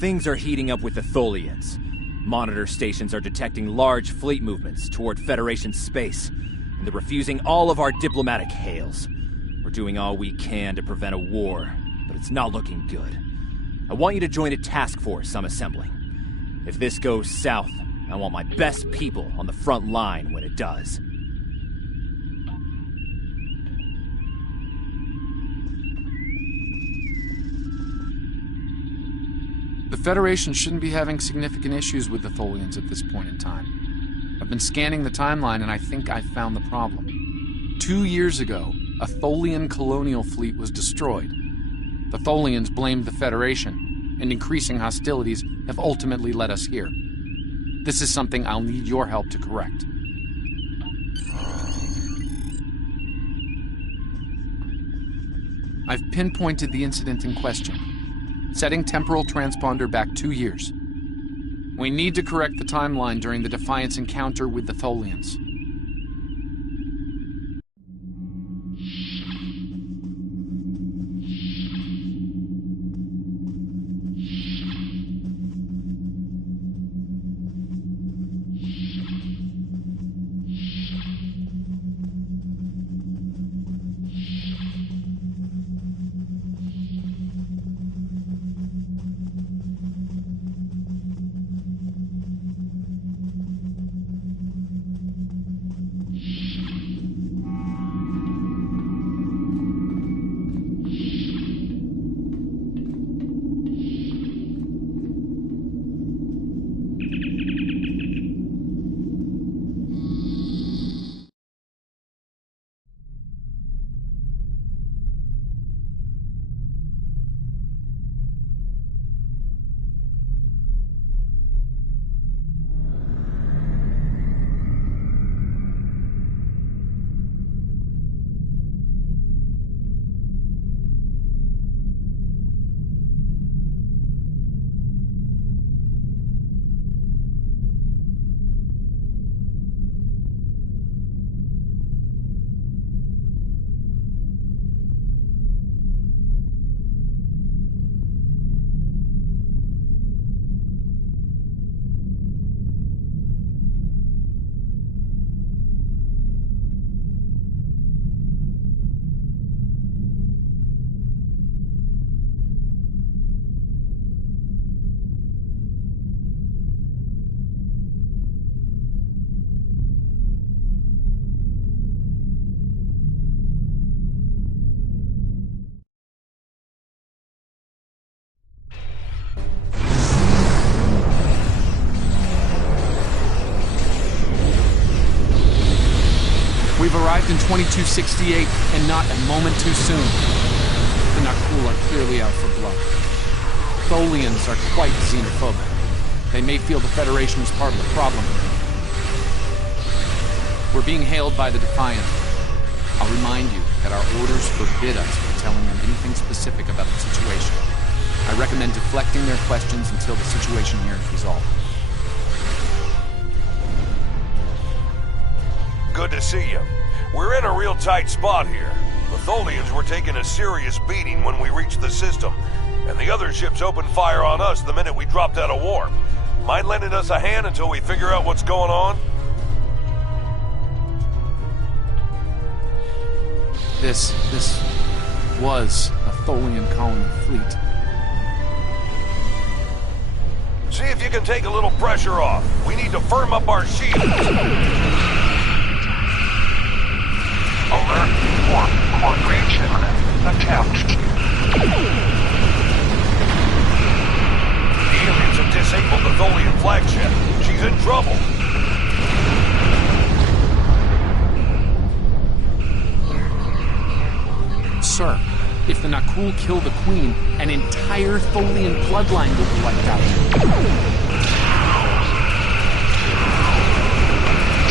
Things are heating up with the Tholians. Monitor stations are detecting large fleet movements toward Federation space, and they're refusing all of our diplomatic hails. We're doing all we can to prevent a war, but it's not looking good. I want you to join a task force I'm assembling. If this goes south, I want my best people on the front line when it does. The Federation shouldn't be having significant issues with the Tholians at this point in time. I've been scanning the timeline and I think I've found the problem. 2 years ago, a Tholian colonial fleet was destroyed. The Tholians blamed the Federation, and increasing hostilities have ultimately led us here. This is something I'll need your help to correct. I've pinpointed the incident in question, setting temporal transponder back 2 years. We need to correct the timeline during the Defiant's encounter with the Tholians. We've arrived in 2268, and not a moment too soon. The Nakul are clearly out for blood. Tholians are quite xenophobic. They may feel the Federation is part of the problem. We're being hailed by the Defiant. I'll remind you that our orders forbid us from telling them anything specific about the situation. I recommend deflecting their questions until the situation here is resolved. Good to see you. We're in a real tight spot here. The Tholians were taking a serious beating when we reached the system, and the other ships opened fire on us the minute we dropped out of warp. Mind lending us a hand until we figure out what's going on? This was a Tholian colony fleet. See if you can take a little pressure off. We need to firm up our shields. Alert, warp, coordination, attempt. The aliens have disabled the Tholian flagship. She's in trouble. Sir, if the Nakul kill the Queen, an entire Tholian bloodline will be wiped out.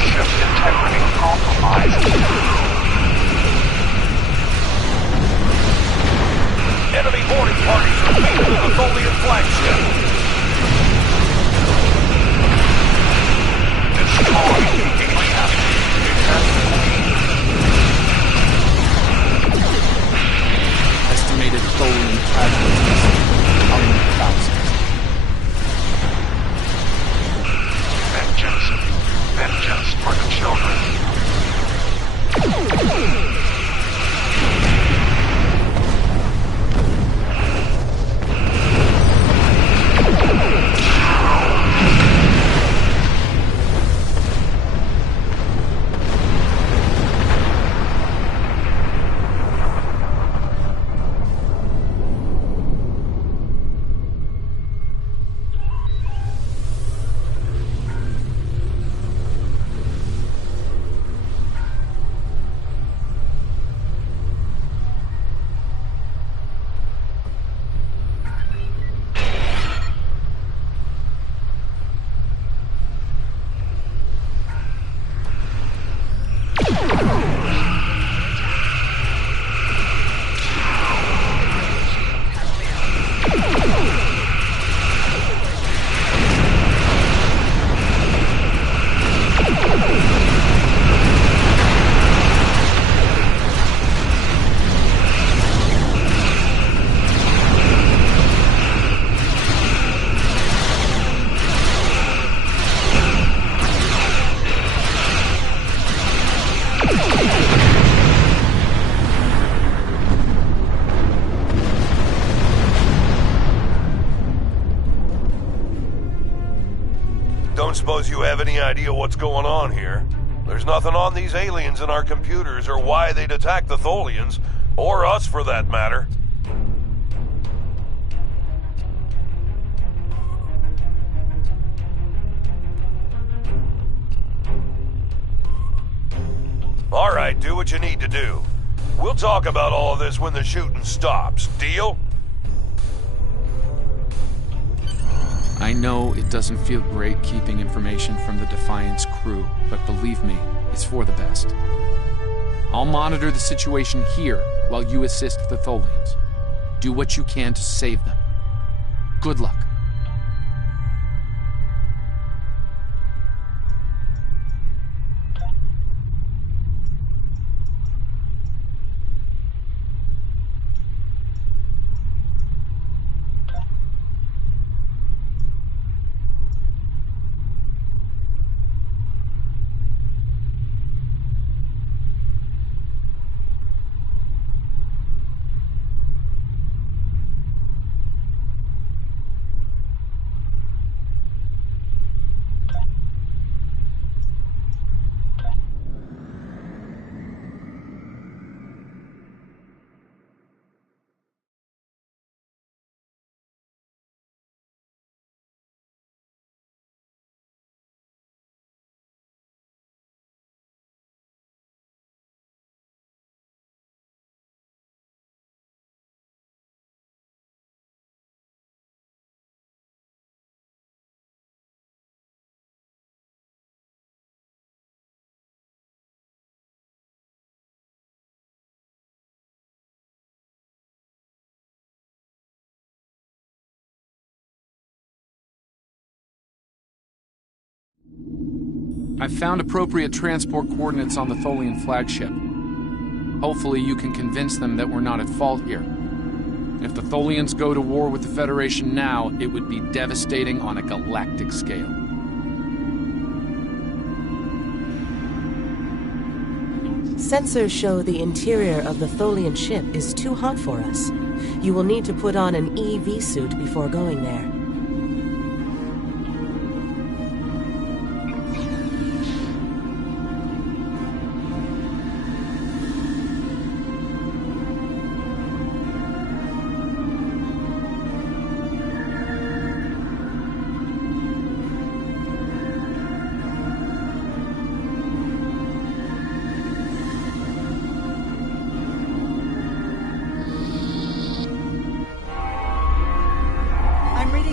Ship integrity compromised. Enemy boarding parties are leaving to the Tholian flagship. Destroy the alien. Estimated Tholian casualties are in the thousands. as you have any idea what's going on here. There's nothing on these aliens in our computers or why they'd attack the Tholians, or us for that matter. Alright, do what you need to do. We'll talk about all of this when the shooting stops. Deal? I know it doesn't feel great keeping information from the Defiant's crew, but believe me, it's for the best. I'll monitor the situation here while you assist the Tholians. Do what you can to save them. Good luck. I've found appropriate transport coordinates on the Tholian flagship. Hopefully you can convince them that we're not at fault here. If the Tholians go to war with the Federation now, it would be devastating on a galactic scale. Sensors show the interior of the Tholian ship is too hot for us. You will need to put on an EV suit before going there.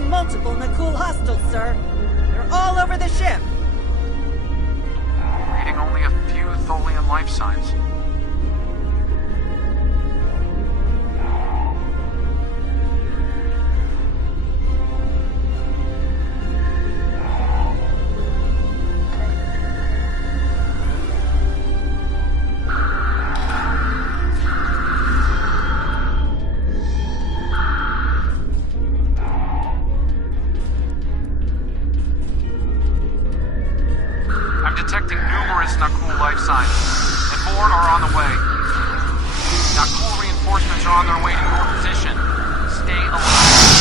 Multiple Nakul hostiles, sir. They're all over the ship. Reading only a few Tholian life signs. Detecting numerous Nakul life signs, and more are on the way. Nakul reinforcements are on their way to your position. Stay alive.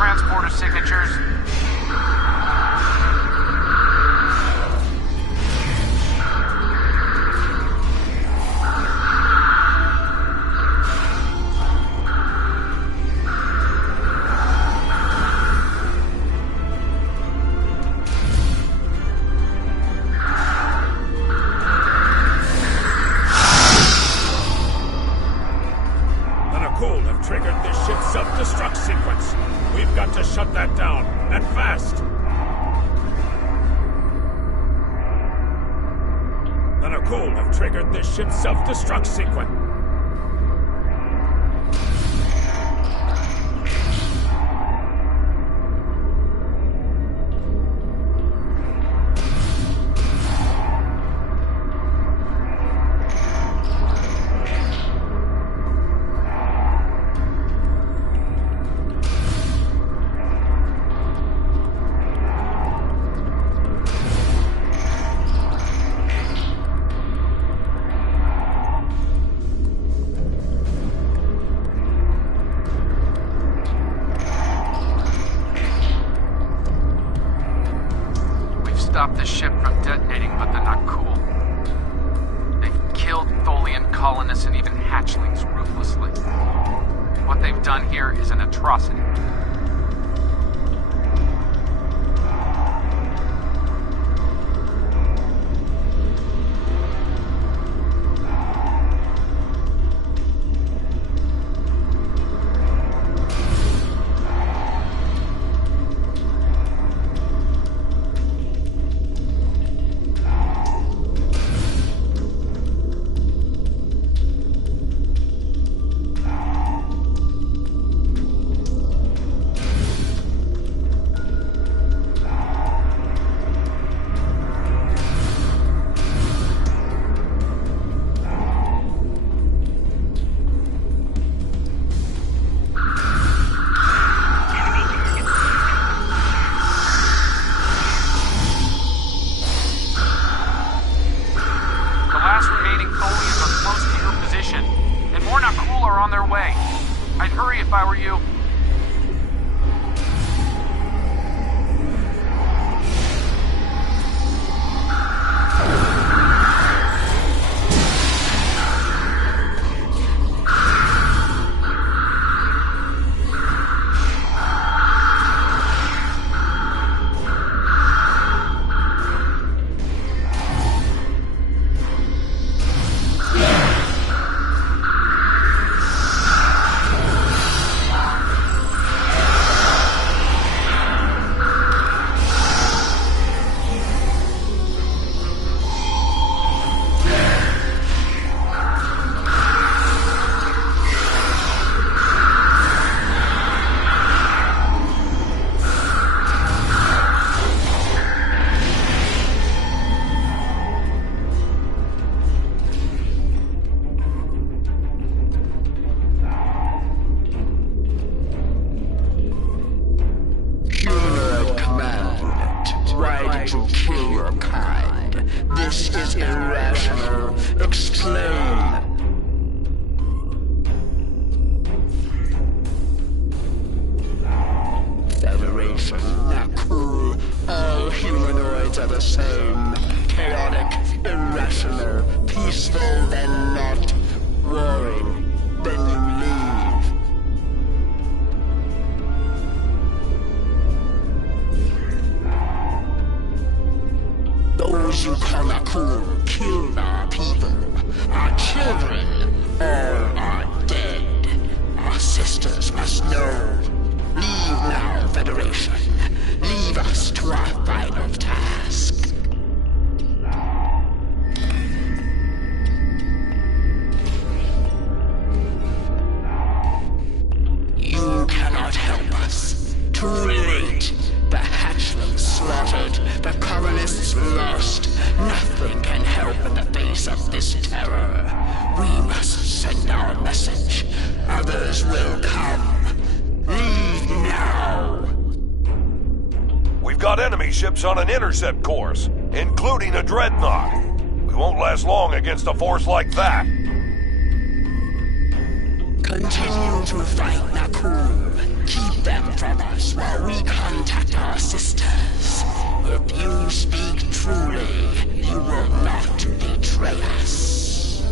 transporter signatures. Triggered this ship's self-destruct sequence. We've got to shut that down, and fast. The Nakul have triggered this ship's self-destruct sequence. Stop the ship from detonating, but they're not cool. They've killed Tholian colonists and even hatchlings ruthlessly. What they've done here is an atrocity. On their way. I'd hurry if I were you. Those you call Nakul killed our people, our children, all are dead. Our sisters must know. Leave now, Federation. Leave us to our final task. You cannot help us. Too late. The hatchlings slaughtered, the colonists lost. Nothing can help in the face of this terror. We must send our message. Others will come. Leave now. We've got enemy ships on an intercept course, including a dreadnought. We won't last long against a force like that. Continue to fight, Nakul. Keep them from us while we contact our sisters. If you speak truly, you will not betray us.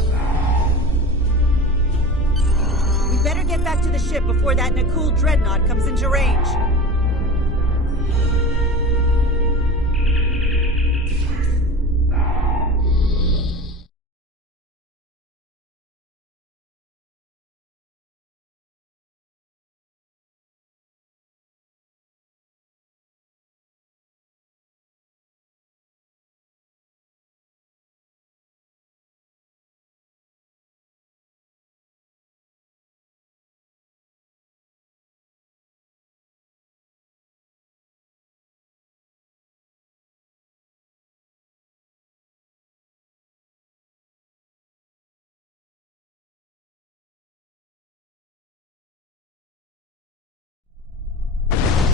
We better get back to the ship before that Nakul dreadnought comes into range.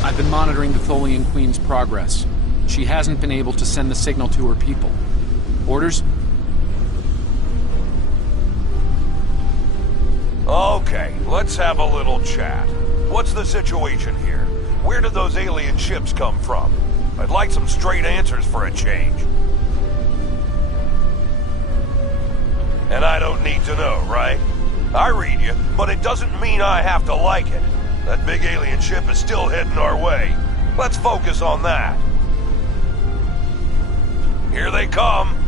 I've been monitoring the Tholian Queen's progress. She hasn't been able to send the signal to her people. Orders? Okay, let's have a little chat. What's the situation here? Where did those alien ships come from? I'd like some straight answers for a change. And I don't need to know, right? I read you, but it doesn't mean I have to like it. That big alien ship is still heading our way. Let's focus on that. Here they come.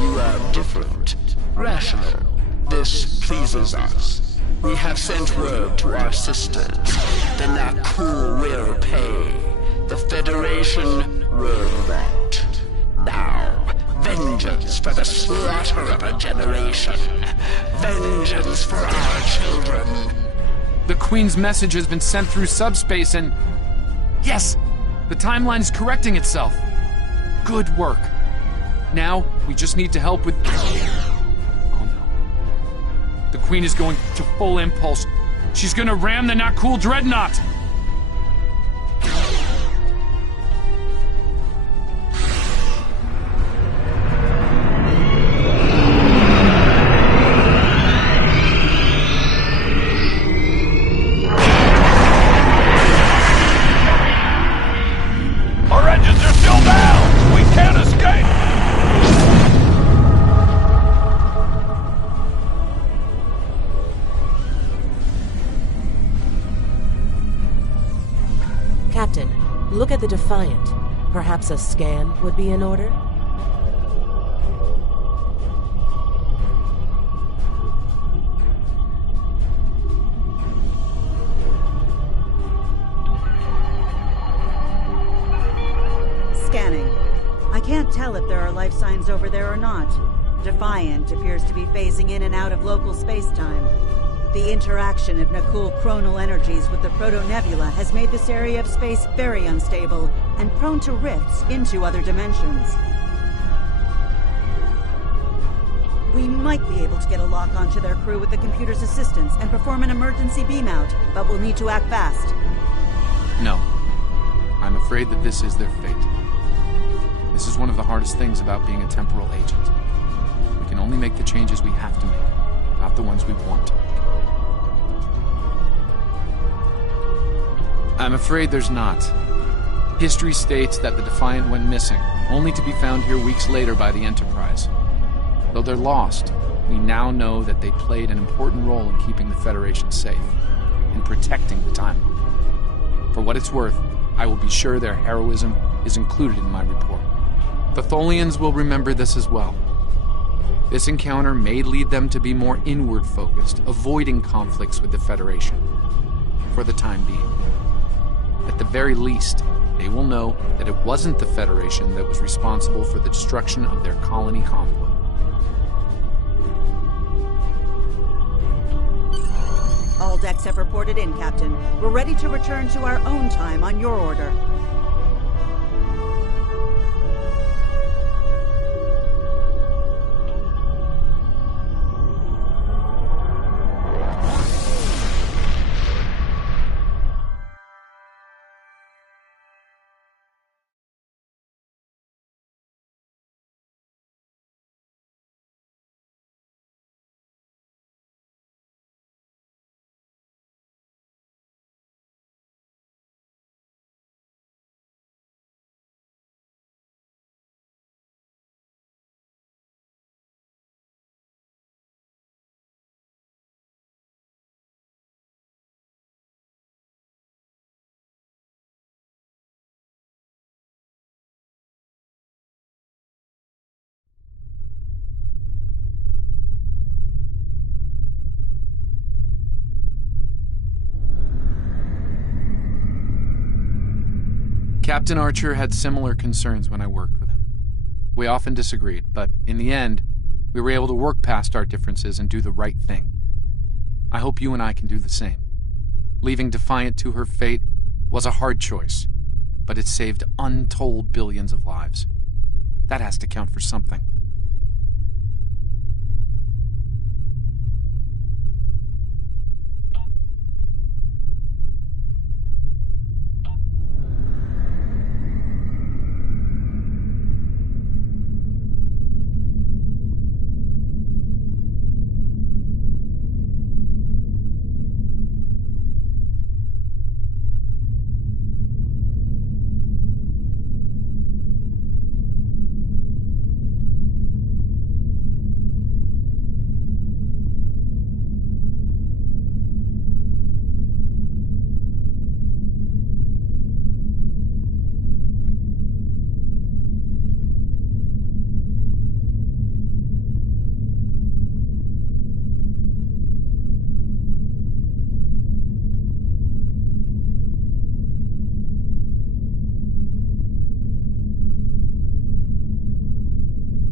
you are different. Rational. This pleases us. We have sent word to our sisters. The Nakul will pay. The Federation will not. Now, vengeance for the slaughter of a generation. Vengeance for our children. The Queen's message has been sent through subspace and... Yes! The timeline is correcting itself. Good work. Now, we just need to help with... Oh no. The Queen is going to full impulse. She's gonna ram the Nakul Dreadnought! Captain, look at the Defiant. Perhaps a scan would be in order? Scanning. I can't tell if there are life signs over there or not. Defiant appears to be phasing in and out of local space-time. The interaction of Nakul chronal energies with the proto-nebula has made this area of space very unstable and prone to rifts into other dimensions. We might be able to get a lock onto their crew with the computer's assistance and perform an emergency beam out, but we'll need to act fast. No. I'm afraid that this is their fate. This is one of the hardest things about being a temporal agent. We can only make the changes we have to make, not the ones we want to make. I'm afraid there's not. History states that the Defiant went missing, only to be found here weeks later by the Enterprise. Though they're lost, we now know that they played an important role in keeping the Federation safe, in protecting the timeline. For what it's worth, I will be sure their heroism is included in my report. The Tholians will remember this as well. This encounter may lead them to be more inward-focused, avoiding conflicts with the Federation, for the time being. At the very least, they will know that it wasn't the Federation that was responsible for the destruction of their colony convoy. All decks have reported in, Captain. We're ready to return to our own time on your order. Captain Archer had similar concerns when I worked with him. We often disagreed, but in the end, we were able to work past our differences and do the right thing. I hope you and I can do the same. Leaving Defiant to her fate was a hard choice, but it saved untold billions of lives. That has to count for something.